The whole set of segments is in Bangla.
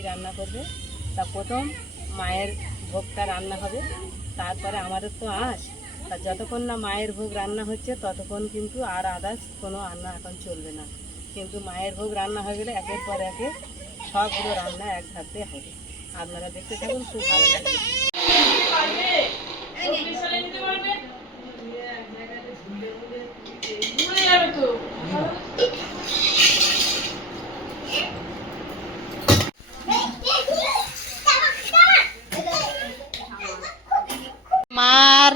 মাই রান্না করবে। তা প্রথম মায়ের ভোগটা রান্না হবে, তারপরে আমাদের তো আঁশ। তা যতক্ষণ না মায়ের ভোগ রান্না হচ্ছে ততক্ষণ কিন্তু আর আদার্স কোনো রান্না এখন চলবে না। কিন্তু মায়ের ভোগ রান্না হয়ে গেলে একের পর একে সবগুলো রান্না এক ধাপে হবে। আপনারা দেখতে থাকুন, খুব ভালো লাগবে। মার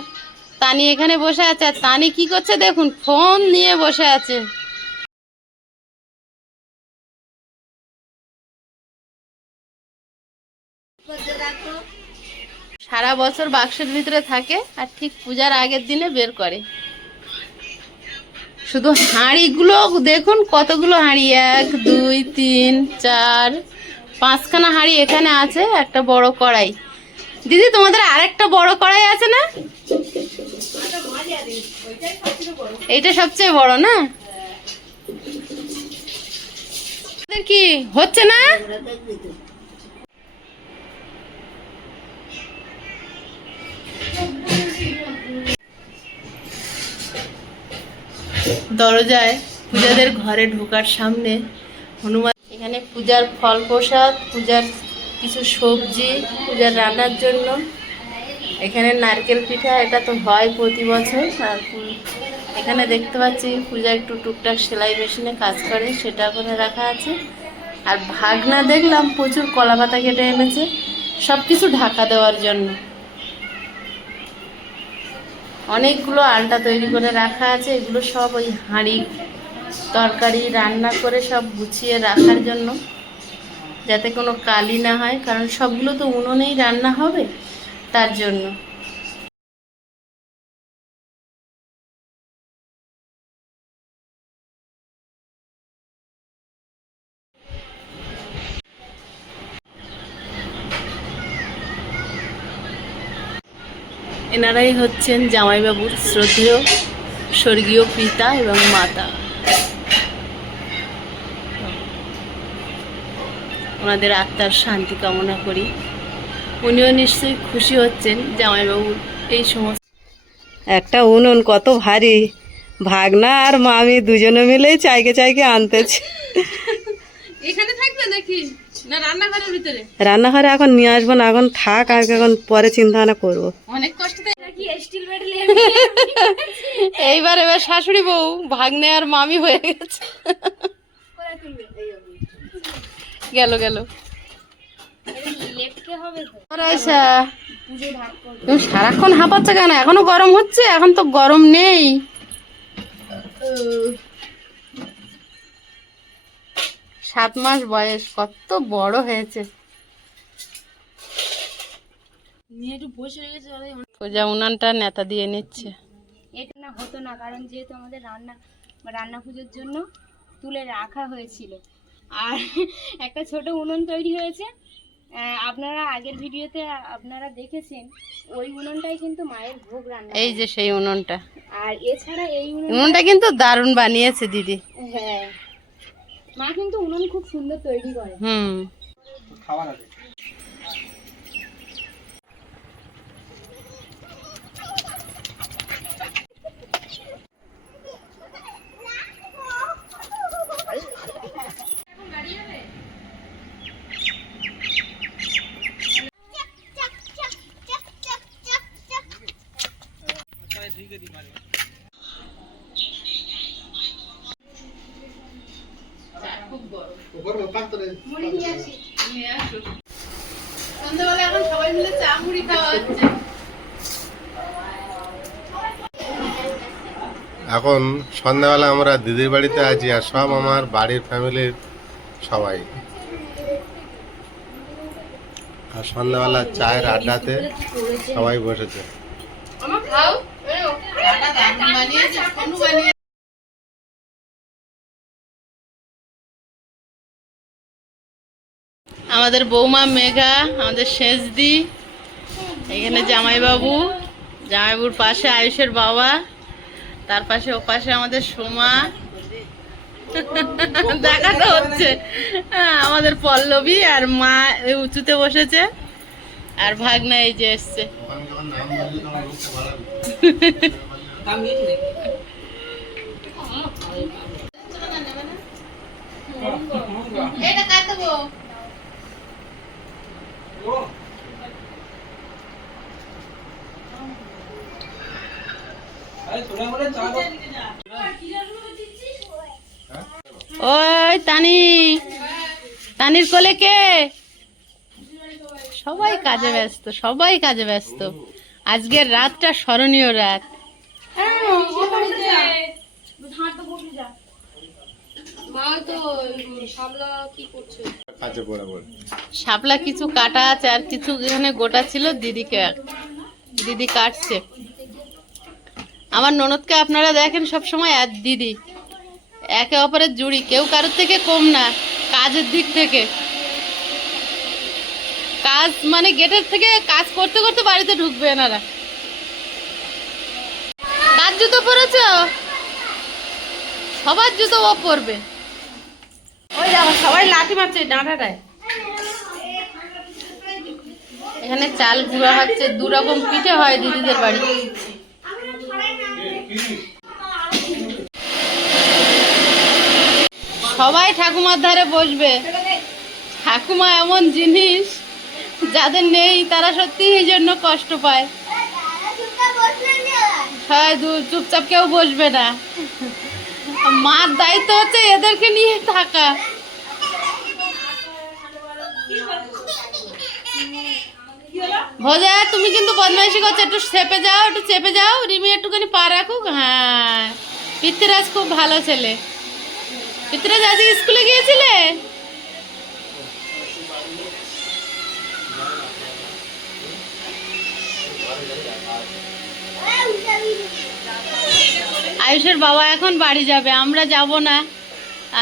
তানি এখানে বসে আছে, আর তানি কি করছে দেখুন, ফোন নিয়ে বসে আছে। সারা বছর বাক্সের ভিতরে থাকে আর ঠিক পূজার আগের দিনে বের করে। শুধু হাঁড়িগুলো দেখুন, কতগুলো হাঁড়ি, 1 2 3 4 5খানা হাঁড়ি এখানে আছে, একটা বড় কড়াই। দিদি তোমাদের আরেকটা বড় কড়াই আছে না? এইটা সবচেয়ে বড় না? কি হচ্ছে না? দরজায় পূজাদের ঘরে ঢোকার সামনে হনুমান, এখানে পূজার ফল প্রসাদ, পূজার কিছু সবজি পূজার রান্নার জন্য। এখানে নারকেল পিঠা, এটা তো হয় প্রতি বছর। আর এখানে দেখতে পাচ্ছি পূজা একটু টুকটাক সেলাই মেশিনে কাজ করে, সেটা ওখানে রাখা আছে। আর ভাগনা দেখলাম প্রচুর কলা পাতা কেটে এনেছে, সব কিছু ঢাকা দেওয়ার জন্য। অনেকগুলো আলটা তৈরি করে রাখা আছে, এগুলো সব ওই হাঁড়ি তরকারি রান্না করে সব গুছিয়ে রাখার জন্য, যাতে কোনো কালি না হয়, কারণ সবগুলো তো উনুনেই রান্না হবে, তার জন্য। এনারাই হচ্ছেন জামাইবাবুর শ্রদ্ধেয় স্বর্গীয় পিতা এবং মাতা। ওনাদের আত্মার শান্তি কামনা করি। উনিও নিশ্চয়ই খুশি হচ্ছেন জামাইবাবুর এই সমস্ত। একটা উনুন কত ভারী, ভাগনা আর মামি দুজনে মিলেই চাইকে চাইকে আনতেছে। এখানে থাকবে নাকি না রান্নাঘরের ভিতরে? রান্নাঘরে এখন নিয়ে আসবো না, এখন থাক, আর এখন পরে চিন্তা ভাবনা করবো। অনেক কষ্ট। এইবার শাশুড়ি বউ ভাগ্নে আর মামি হয়ে গেছে। গেল গেল। তুমি সারাক্ষণ হাঁপাচ্ছ কেন? এখনো গরম হচ্ছে? এখন তো গরম নেই। 7 মাস বয়স, কত বড় হয়েছে। পূজা উনানটা নেতা দিয়ে নিচ্ছে। এটা না হতো না, কারণ যেহেতু আমাদের রান্না পুজোর জন্য তুলে রাখা হয়েছিল। আর একটা ছোট উনুন তৈরি হয়েছে, আপনারা আগের ভিডিওতে আপনারা দেখেছেন, ওই উনুনটাই কিন্তু মায়ের ভোগ রান্না। এই যে সেই উনুনটা। আর এছাড়া এই উনুনটা কিন্তু দারুণ বানিয়েছে দিদি। হ্যাঁ, মা কিন্তু উনুন খুব সুন্দর তৈরি করে। খাবার আছে। সন্ধ্যাবেলা এখন সবাই মিলে চা মুড়ি খাওয়া হচ্ছে। এখন সন্ধ্যাবেলা আমরা দিদির বাড়িতে আছি, আর সব আমার বাড়ির ফ্যামিলির সবাই। আর সন্ধ্যাবেলা চায়ের আড্ডাতে সবাই বসেছে। আমাদের বৌমা মেঘা, আমাদের শেষদি, এখানে জামাইবাবুর পাশে আয়ুষের বাবা, তার পাশে ও পাশে আমাদের সোমা, দেখানো হচ্ছে। আমাদের পল্লবী আর মা এই উঁচুতে বসেছে, আর ভাগনা এই যে এসছে। এটা কাটবো। ওই তানি, তানির কোলে কে? সবাই কাজে ব্যস্ত, সবাই কাজে ব্যস্ত। আজকের রাতটা স্মরণীয় রাত। শাপলা কিছু কাটা আছে আর কিছু এখানে গোটা ছিল, দিদি কাটছে। আমার ননদকে আপনারা দেখেন সব সময়, আর দিদি একে অপরের জুড়ি, কেউ কারোর থেকে কম না কাজের দিক থেকে। কাজ মানে গেটের থেকে কাজ করতে করতে বাড়িতে ঢুকবে এনারা। কার জুতো পরেছ? সবার জুতো ও পরবে। ওই দেখো সবাই লাঠি মারছে ডাঁটাটায়। এখানে চাল গুঁড়া হচ্ছে, 2 রকম পিঠে হয় দিদিদের বাড়ি। সবাই ঠাকুমার ধারে বসবে। ঠাকুমা এমন জিনিস, যাদের নেই তারা সত্যি এই জন্য কষ্ট পায়। সবাই চুপচাপ কেউ বসবে না। মার দায়িত্ব হচ্ছে এদেরকে নিয়ে থাকা। ভোজা তুমি কিন্তু বদমাইশি করছো, একটু চেপে যাও, একটু চেপে যাও। রিমি একটুখানি পা রাখুক। হ্যাঁ, পৃথ্বীরাজ খুব ভালো ছেলে। পৃথ্বীরাজ আজকে স্কুলে গিয়েছিলে? আয়ুষের বাবা এখন বাড়ি যাবে, আমরা যাব না।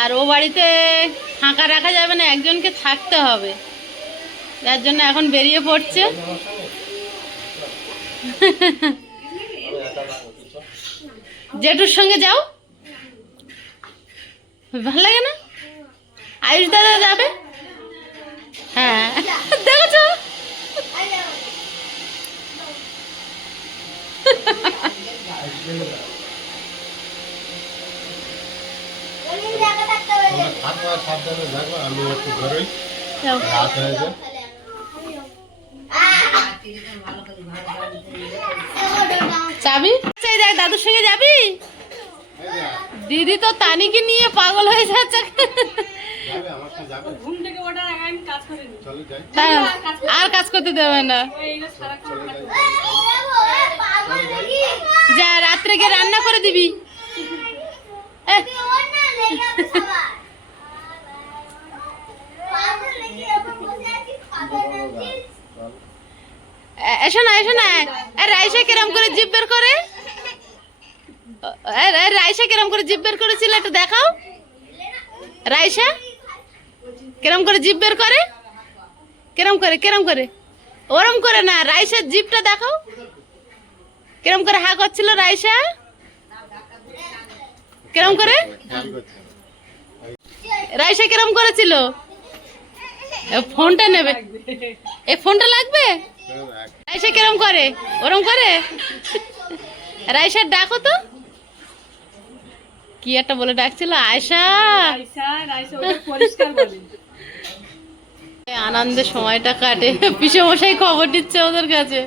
আর ও বাড়িতে ফাঁকা রাখা যাবে না, একজনকে থাকতে হবে, যার জন্য এখন বেরিয়ে পড়ছে। জেঠুর সঙ্গে যাও, ভালো লাগে না? আয়ুষ দাদা যাবে। হ্যাঁ দেখেছো, আমি একটু বেরোই, রাত হয়েছে। যাবি? দেখ দাদুর সঙ্গে যাবি? দিদি তো তানিকে নিয়ে পাগল হয়ে যাচ্ছে। আর কাজ করতে দেবে না। যা রাত্রে গিয়ে রান্না করে দিবি। এসো না, এসো না। রাইসা কিরম করে জিভ বের করে? রাইসা কিরম করে জিভ বের করেছিল একটু দেখাও। রাইসা কিরম করে জিভ বের করে? কিরম করে, কিরম করে? ওরম করে না, রাইসার জিভটা দেখাও। কিরম করে হা করছিল রাইসা? কিরম করে? রাইসা কিরম করেছিল? ফোনটা নেবে, এই ফোনটা লাগবে। রাইসা কিরম করে? ওরম করে। রাইসার ডাকো তো, কি একটা বলে ডাকছিল, আয়শা। আনন্দের সময়টা কাটে, পিসে মশাই খবর দিচ্ছে ওদের কাছে।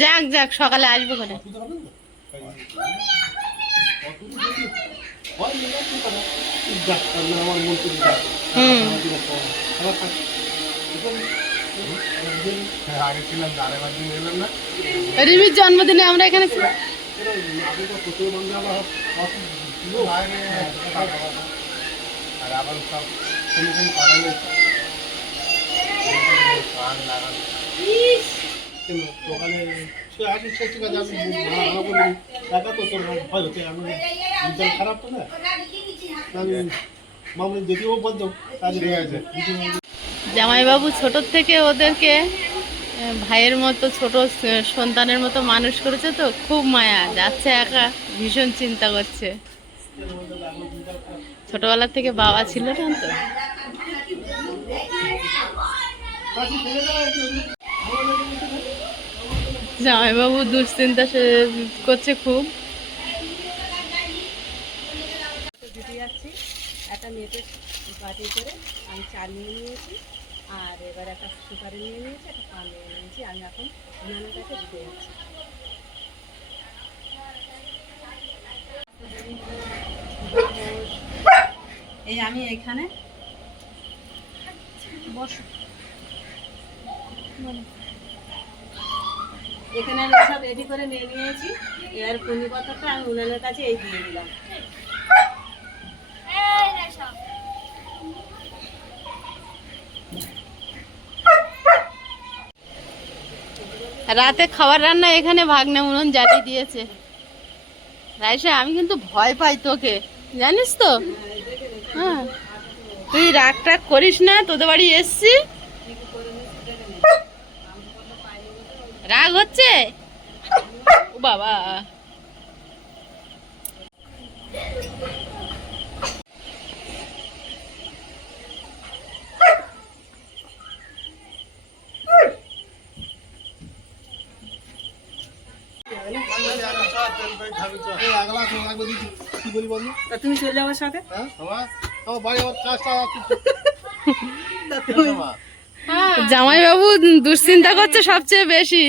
যাক যাক, সকালে আসবে করে। রিমির জন্মদিনে আমরা এখানে দোকানে সে আসে সে ঠিক আছে আমি বলি টাকা তো তোর ভয় হচ্ছে আমি রেজাল্ট খারাপ তো না আমি মামুনি যদিও বলতো কাজে ঠিক আছে জামাইবাবু ছোটোর থেকে ওদেরকে ভাইয়ের মতো ছোট সন্তানের মতো মানুষ করেছে, তো খুব মায়া, যাচ্ছে একা ভীষণ চিন্তা করছে। ছোটবেলা থেকে বাবা ছিল না তো। জামাইবাবু দুশ্চিন্তা করছে খুব। দিতে যাচ্ছি একটা মেপে বাটি করে আমি চাল নিয়ে নিয়েছি, আর এবার একটা সুপারি নিয়ে নিয়েছি, একটা পান নিয়ে নিয়েছি। আমি এখন উনানের কাছে দিতে যাচ্ছি। এই আমি এখানে এখানে আমি সব রেডি করে নিয়ে নিয়েছি। এবার পুনি পাতাটা আমি উনানের কাছে এই দিয়ে দিলাম। রাতে খাবার রান্না এখানে ভাগ্নে উনুন জ্বালিয়ে দিয়েছে। রাইসা, আমি কিন্তু ভয় পাই তোকে, জানিস তো। হ্যাঁ, তুই রাগ টাগ করিস না, তোদের বাড়ি এসছি। রাগ হচ্ছে ও বাবা। তুমি চলে যাও আমার সাথে। জামাইবাবু দুশ্চিন্তা করছে সবচেয়ে বেশি।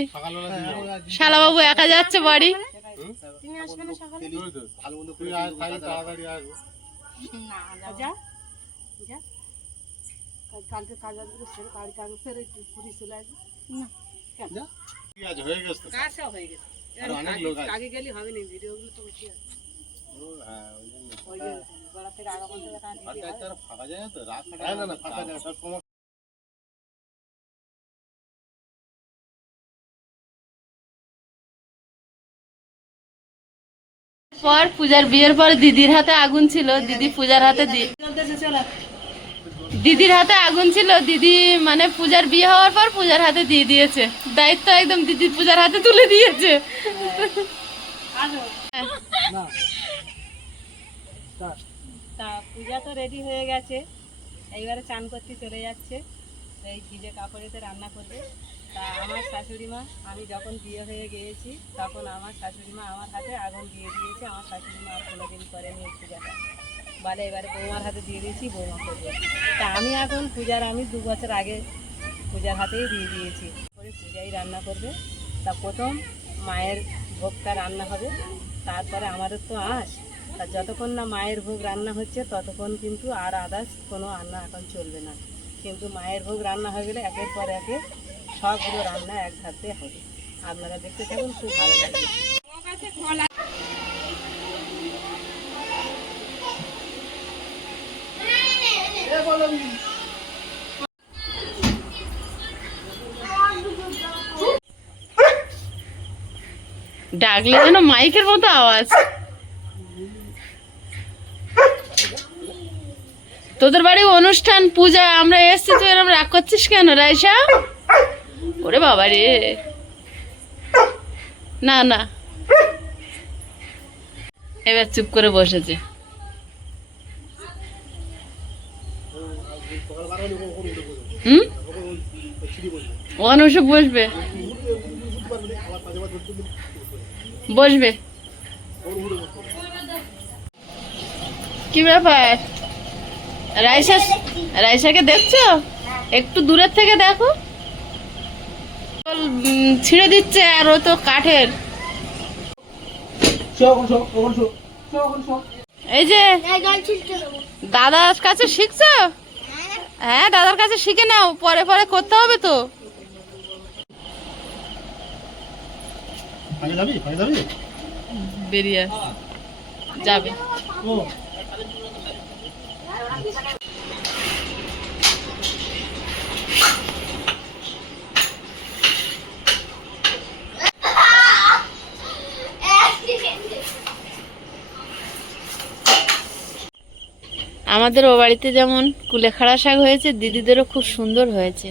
শালাবাবু একা যাচ্ছে বাড়ি। কালকে কাজ আসবে, কালকে আগে ফের পুরি চলে আসবে। কাজ সব হয়ে গেছে, আগে গেলে হবে না। ভিডিওগুলো তো বেশি আছে। ওই যে গলা থেকে আগা পর্যন্ত ফাঁকা যায় না তো, রাত ফাঁকা যায় সব সময়। পর পূজার বিয়ের পর দিদির হাতে আগুন ছিল, দিদি পূজার হাতে দিদির হাতে আগুন ছিল। দিদি মানে পূজার বিয়ে হওয়ার পর পূজার হাতে দিয়ে দিয়েছে দায়িত্ব, একদম দিদির পূজার হাতে তুলে দিয়েছে। তা পূজা তো রেডি হয়ে গেছে, এইবারে চান করতে চলে যাচ্ছে। এই ভিজে কাপড়েতে রান্না করবে। তা আমার শাশুড়ি মা, আমি যখন বিয়ে হয়ে গিয়েছি তখন আমার শাশুড়ি মা আমার হাতে আগুন দিয়ে দিয়েছে। আমার শাশুড়ি মা কোনোদিন করেনি এই পূজাটা, বলে এবারে বৌমার হাতে দিয়ে দিয়েছি, বৌমা করবে। তা আমি এখন আমি 2 বছর আগে পূজার হাতেই দিয়ে দিয়েছি। করে পূজাই রান্না করবে। তা প্রথম মায়ের ভোগটা রান্না হবে, তারপরে আমাদের তো আঁশ। তা যতক্ষণ না মায়ের ভোগ রান্না হচ্ছে ততক্ষণ কিন্তু আর আদার্স কোনো রান্না এখন চলবে না। কিন্তু মায়ের ভোগ রান্না হয়ে গেলে একের পর একে সবগুলো রান্না এক ধাতে হবে। আপনারা দেখতে থাকুন, খুব ভালো লাগবে। ডাকলে যেন মাইকের মতো আওয়াজ। তোদের বাড়ি অনুষ্ঠান পূজা আমরা এসছি, তুই এরকম রাগ করছিস কেন রাইসা? ওরে বাবা রে, না না, এবার চুপ করে বসেছে। অনুষক বসবে বসবে। কি ব্যাপার, রাইসাকে দেখছো? একটু দূরের থেকে দেখো, ছিঁড়ে দিচ্ছে। আর ও তো কাঠের। এই যে দাদার কাছে শিখছো? হ্যাঁ, দাদার কাছে শিখে নাও, পরে পরে করতে হবে তো। বেরিয়ে যাবে। আমাদের ও বাড়িতে যেমন কুলেখাড়া শাক হয়েছে, দিদিদেরও খুব সুন্দর হয়েছে।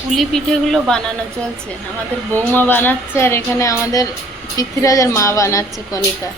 পুলি পিঠেগুলো বানানো চলছে, আমাদের বৌমা বানাচ্ছে আর এখানে আমাদের পৃথ্বীরাজের মা বানাচ্ছে, কণিকা।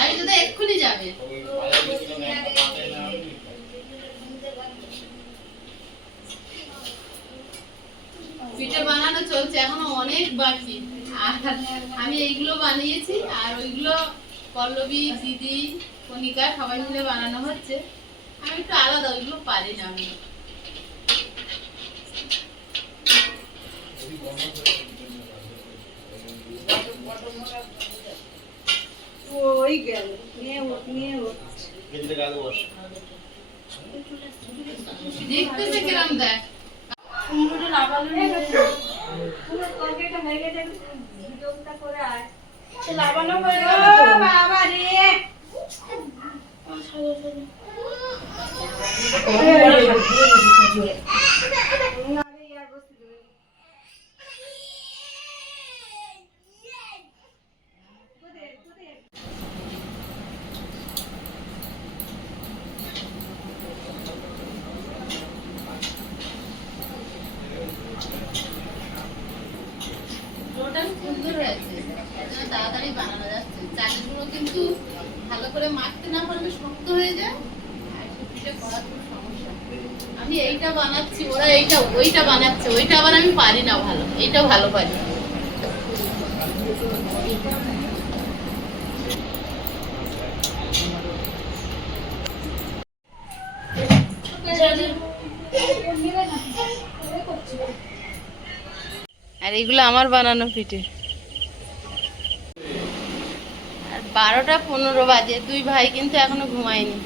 আমি তো এক্ষুনি যাবে। পিঠে বানানো চলছে, এখনো অনেক বাকি। আর আমি এইগুলো বানিয়েছি, আর ওইগুলো পল্লবী, দিদি, কণিকা সবাই মিলে বানানো হচ্ছে। আমি একটু আলাদা, ওইগুলো পারি না আমি। দেখতেছে কিরম দেখ। ওটা সুন্দর হয়েছে, তাড়াতাড়ি বানানো যাচ্ছে। চালের গুঁড়ো কিন্তু ভালো করে মাখতে না পারলে শক্ত হয়ে যায়, আর পিঠে করার খুব সমস্যা। আমি এইটা বানাচ্ছি, ওরা এইটা ওইটা বানাচ্ছে, ওইটা আবার আমি পারি না ভালো, এইটাও ভালো পারি। আর এগুলো আমার বানানো পিঠে। আর 12টা 15 বাজে, দুই ভাই কিন্তু এখনো ঘুমায়নি।